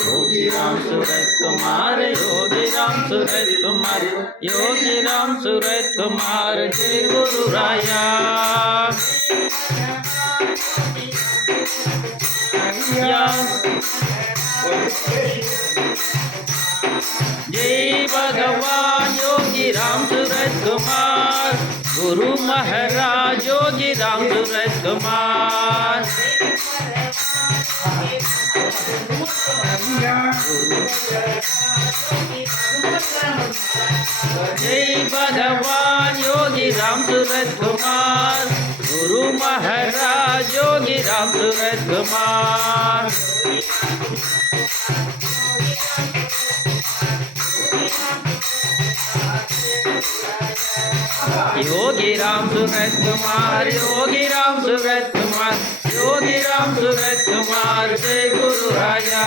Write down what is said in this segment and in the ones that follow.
योगी राम सूरत कुमार, योगी राम सूरत कुमार, योगी राम सूरत कुमार, जय गुरु राया। जय भगवान योगी राम सूरत कुमार, गुरु महाराज योगी राम सूरत कुमार। जय भगवान योगी राम सूरत कुमार, गुरु महाराज योगी राम सूरत कुमार। योगी राम सूरत कुमार, योगी राम सूरत कुमार, योगी राम सूरत कुमार, जय गुरु राया।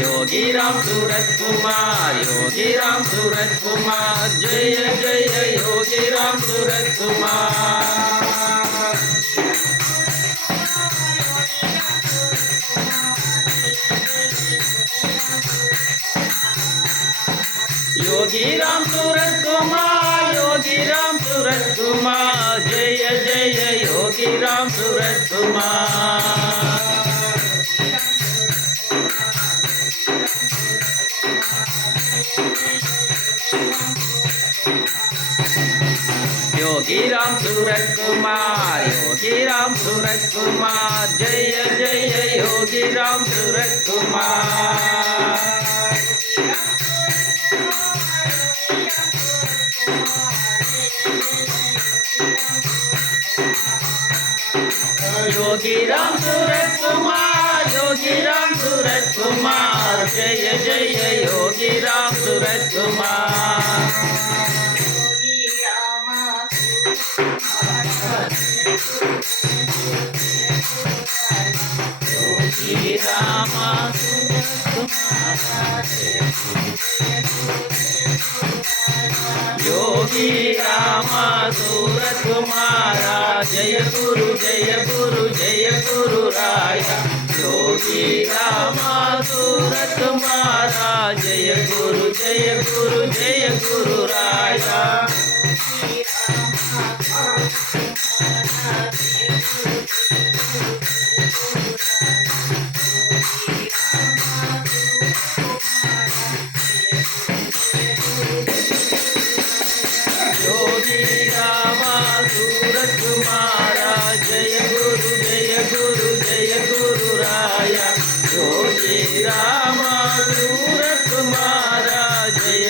योगी राम सूरत कुमार, योगी राम सूरत कुमार, जय जय योगी राम सूरत कुमार। योगी राम सूरत कुमार, योगी राम सूरत कुमार, जय जय योगी राम सूरत कुमार। योगी राम सूरत कुमार, योगी राम सूरत कुमार, जय जय योगी राम सूरत कुमार। योगी राम सूरत कुमार, योगी राम सूरत कुमार, जय जय योगी राम सूरत कुमार। योगी राम योगी राम सूरत कुमारा, जय गुरु जय गुरु राया। योगी राम सूरत कुमारा, जय गुरु राया। योगी राम सूरत कुमारा, जय गुरु राया। योगी राम सूरत कुमारा, जय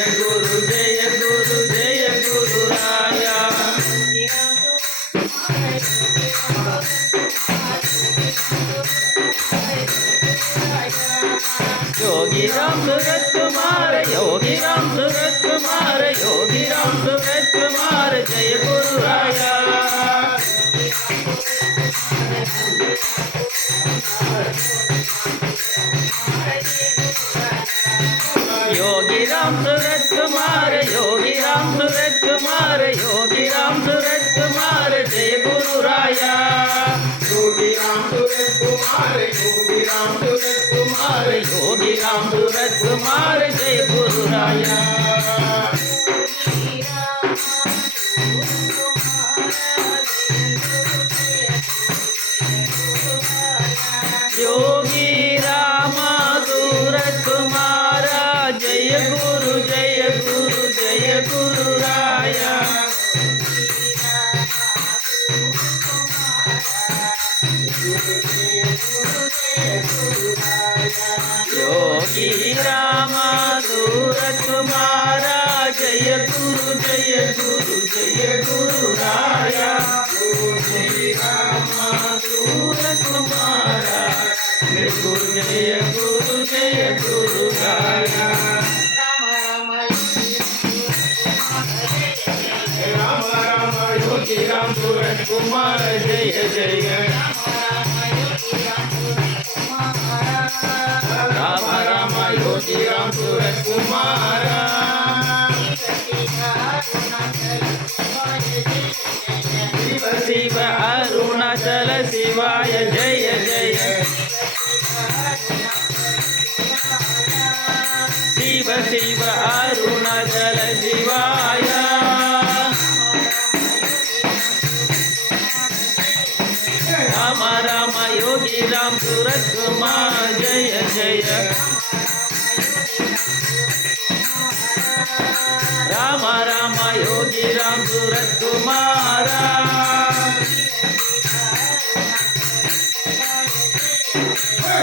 गुरु राया। योगी राम सूरत कुमार, योगी राम सूरत कुमार, योगी राम सूरत कुमार, जय गुरु राया। योगी राम सूरत कुमार, योगी राम सूरत कुमार, योगी राम सूरत कुमार, जय गुरु राया। योगी राम सूरत कुमार, योगी राम सूरत कुमार, योगी राम सूरत कुमार, जय गुरु राया। योगी राम सूरत कुमार, जय गुरु राया। योगी राम सूरत कुमार, जय गुरु राया। योगी राम सूरत कुमार, जय गुरु राया। राम राम योगी राम सूरत कुमार, जय जय। राम राम सूरत कुमारा शिव अरुणाचल शिवाय जय जय शिव शिव अरुणाचल शिवाय राम राम योगी राम सूरत कुमार जय जय राम राम योगी राम सूरत कुमारा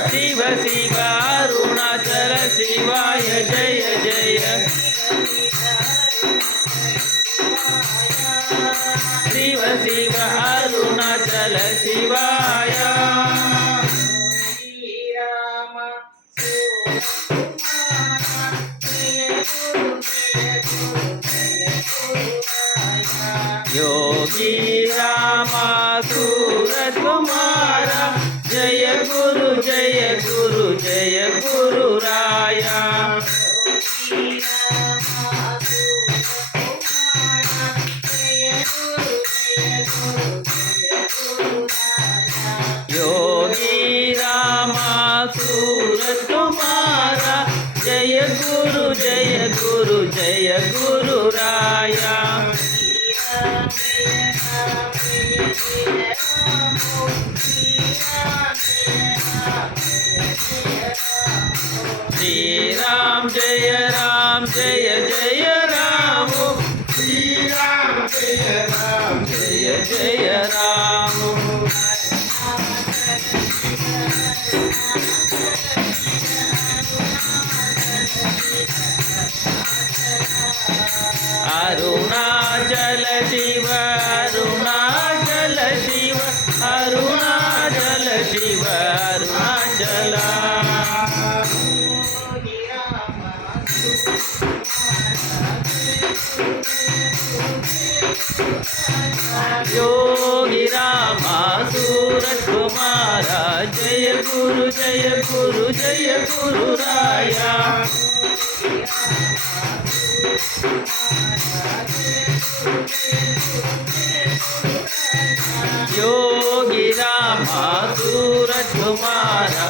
शिव शिव अरुणाचल शिवाय जय जय शिव शिव अरुणाचल शिवाय योगी राम सूरत कुमारा जय गुरु राया योगी राम सूरत कुमारा जय गुरु राया श्री राम जय जय राम श्री राम जय जय राम अरुणाचल शिव अरुणाचल शिव अरुणाचल शिव अरुणाचल योगी राम सूरत कुमारा जय गुरु राया योगी राम सूरत कुमारा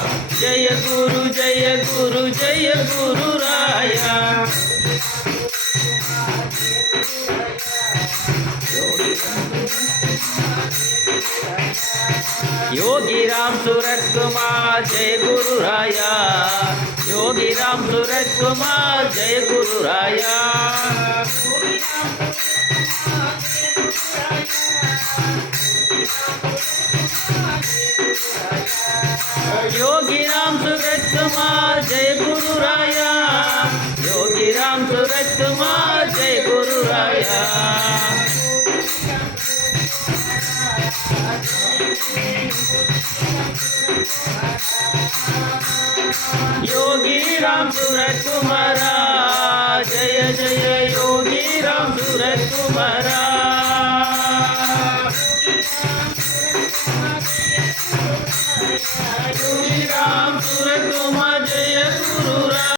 जय गुरु राया योगी राम सूरत कुमार जय गुरु राया योगी राम सूरत कुमार जय गुरु राया योगी राम सूरत कुमार जय गुरु राया योगी राम सूरत कुमार जय गुरु राया योगी राम सूरत कुमारा जय जय योगी राम सूरत कुमारा योगी राम सूरत कुमार